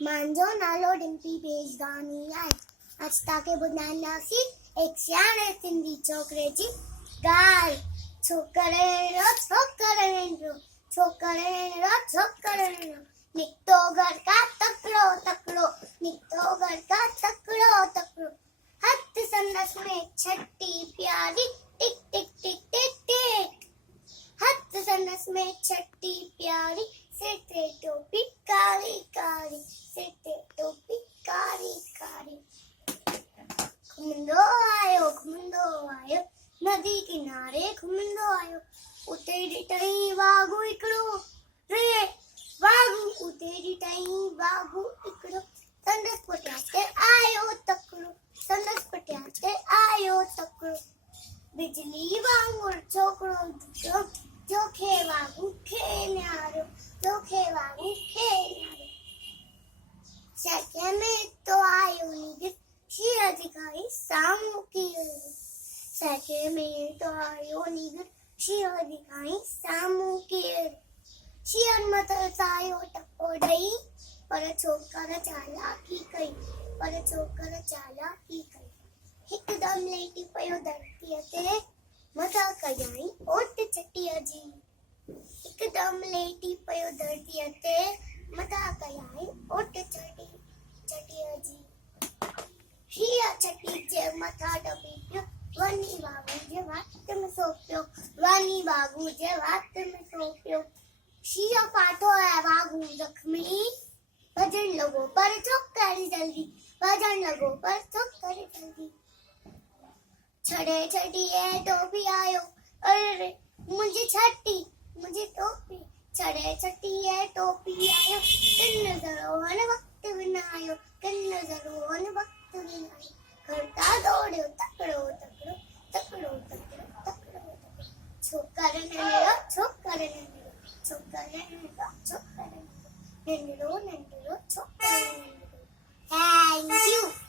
मुंहिंजो नालो डिम्पी बेजदानी आहे। अॼु तव्हांखे ॿुधाईंदासीं एक सियाणे सिंधी छोकिरे जी ॻाल्हि। छोकरे निकितो घर का तकड़ो तकड़ो, निकितो घर का तकड़ो तकड़ो। हथ संदस में छठी प्यारी, टिक टिक टिक टिक टिक। हथ संदस में छठी प्यारी, सिर ते टोपी कारी कारी, सिर ते टोपी कारी कारी। घुमंदो आयो नदी किनारे घुमंदो आयो। उते ॾिठई वाघू हिकिड़ो रे वाघू, उते ॾिठई वाघू हिकिड़ो। संदसि पुठियां ते आयो तकड़ो, संदसि पुठियां ते आयो तकड़ो। बिजली वांगुर छोकिरो जोखे वाघू खे न्यारो, जोखे वाघू खे न्यारो। सके में तो आयो निगिर, शीर दिखाई साम्हूं कीअं। सके में तो आयो निगिर, शीर दिखाई साम्हूं कीअं। शीर मथां आयो टको ॾेई, पर छोकर चालाकी कई, पर छोकर चालाकी कई। हिकदम लेटी पियो धरतीअ ते, मथां कयाई ओट चटीअ जी। हिकदम लेटी पियो धरतीअ ते, मथां कयाई ओट चटीअ जी। हीअ चटी जे मथां ॾबी पियो, वञी वाघू जे वात में सो पियो, वञी वाघू जे वात में सो पियो। शींहं फाथो है वाघू जख्मी, भॼण लॻो पर छो करे जल्दी, भॼण लॻो पर छो करे जल्दी। छड़े छटीअ टोपी आयो, अरे मुंहिंजी छटी मुंहिंजी टोपी। छड़े छटीअ टोपी आयो, किन ज़रो हन वक़्त बिन आयो, किन ज़रो हन वक़्त बिन आयो। करता दौड़ियो तकड़ो तकड़ो, तकड़ो तकड़ो तकड़ो तकड़ो। छोकर नंढड़ो छोकर नंढड़ो, छोकर नंढड़ो छोकर नंढड़ो, नंढड़ो नंढड़ो छोकर नंढड़ो। Thank you.